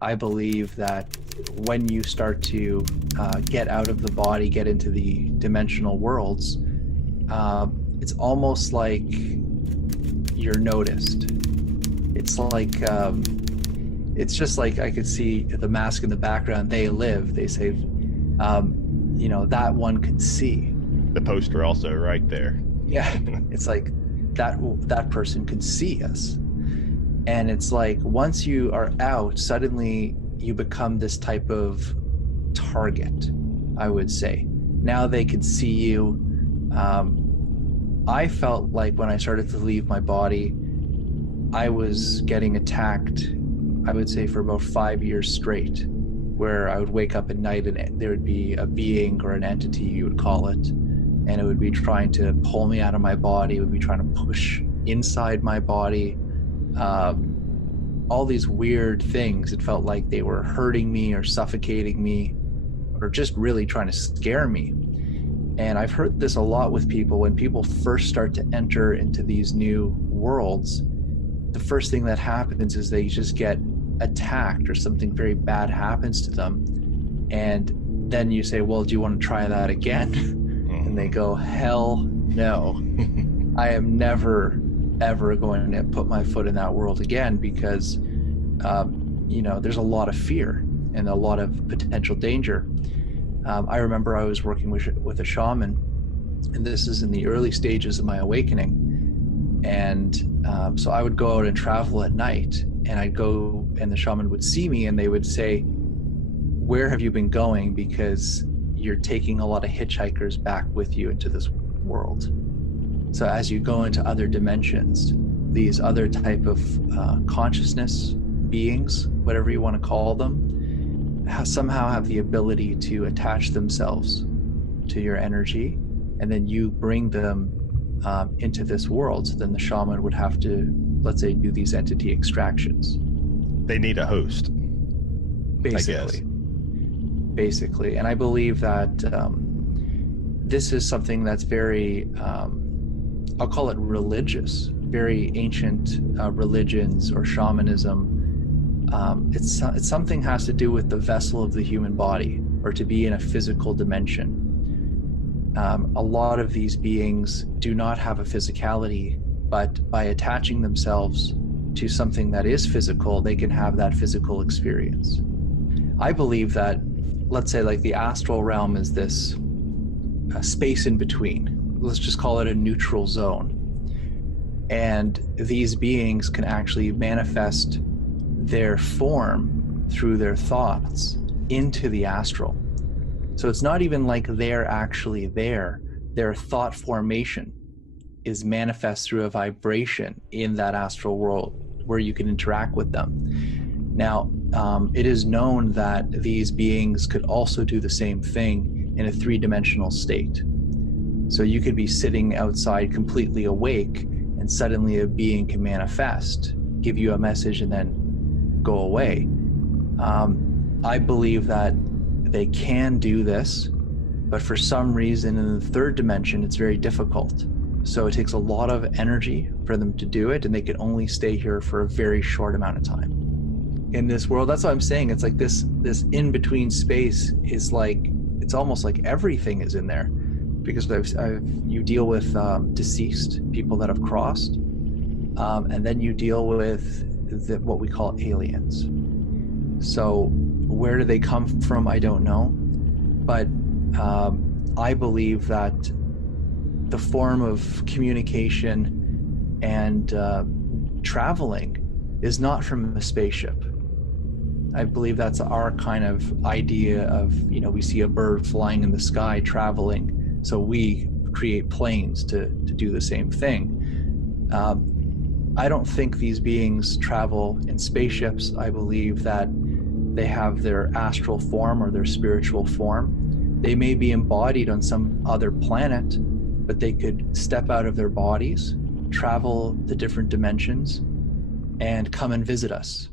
I believe that when you start to get out of the body, get into the dimensional worlds, it's almost like you're noticed. It's like, it's just like I could see the mask in the background. They live. They say, that one can see. The poster also right there. Yeah, it's like that person can see us. And it's like once you are out, suddenly you become this type of target, I would say. Now they can see you. I felt like when I started to leave my body, I was getting attacked, I would say, for about 5 years straight, where I would wake up at night and there would be a being or an entity, you would call it, and it would be trying to pull me out of my body. It would be trying to push inside my body. All these weird things. It felt like they were hurting me or suffocating me or just really trying to scare me. And I've heard this a lot with people. When people first start to enter into these new worlds, the first thing that happens is they just get attacked or something very bad happens to them. And then you say, well, do you want to try that again? And they go, hell no. I am never ever going to put my foot in that world again, because there's a lot of fear and a lot of potential danger. I remember I was working with a shaman, and this is in the early stages of my awakening. And so I would go out and travel at night, and I'd go and the shaman would see me and they would say, where have you been going? Because you're taking a lot of hitchhikers back with you into this world. So as you go into other dimensions, these other type of consciousness beings, whatever you want to call them, somehow have the ability to attach themselves to your energy, and then you bring them into this world. So then the shaman would have to, let's say, do these entity extractions. They need a host, basically. And I believe that this is something that's very, I'll call it religious, very ancient religions or shamanism. It's something has to do with the vessel of the human body, or to be in a physical dimension. A lot of these beings do not have a physicality, but by attaching themselves to something that is physical, they can have that physical experience. I believe that, let's say, like the astral realm is this space in between. Let's just call it a neutral zone. And these beings can actually manifest their form through their thoughts into the astral. So it's not even like they're actually there. Their thought formation is manifest through a vibration in that astral world where you can interact with them. Now, it is known that these beings could also do the same thing in a three-dimensional state. So you could be sitting outside completely awake, and suddenly a being can manifest, give you a message, and then go away. I believe that they can do this, but for some reason in the third dimension, it's very difficult. So it takes a lot of energy for them to do it, and they can only stay here for a very short amount of time. In this world, that's what I'm saying. It's like this in-between space is like, it's almost like everything is in there, because you deal with deceased people that have crossed, and then you deal with what we call aliens. So where do they come from? I don't know, but I believe that the form of communication and traveling is not from a spaceship. I believe that's our kind of idea of, we see a bird flying in the sky traveling, so we create planes to do the same thing. I don't think these beings travel in spaceships. I believe that they have their astral form or their spiritual form. They may be embodied on some other planet, but they could step out of their bodies, travel to different dimensions, and come and visit us.